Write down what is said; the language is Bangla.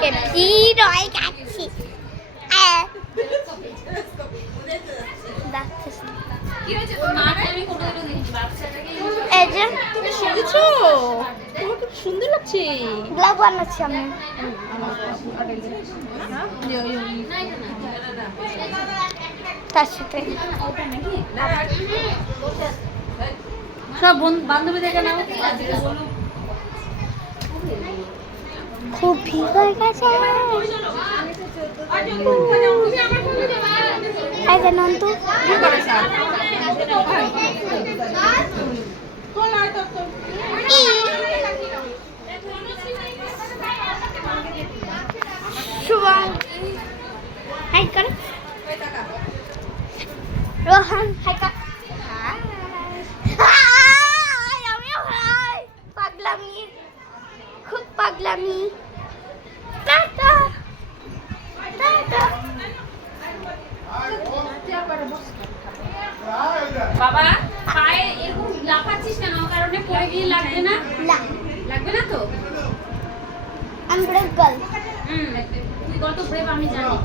পেপসি রয় খাচ্ছি এই যে তুমি সেজেছো, তোমাকে খুব সুন্দর লাগছে। ব্লগ বানাচ্ছি আমি। তার সাথে সব বান্ধবী দেখে নাও। খুব ভিড় হয়ে গেছে। এই যে নন্তু শুভম হাই কর, রোহন হাই কর, আমিও হাই। পাগলামি, খুব পাগলামি। Tata tata. বাবা পায়ে এরকম লাফাচ্ছিস কেন? কারণে পড়ে গিয়ে লাগবে না? লাগবে না তো? আমি ব্রেক গার্ল। তুই কত ব্রেভ আমি জানি।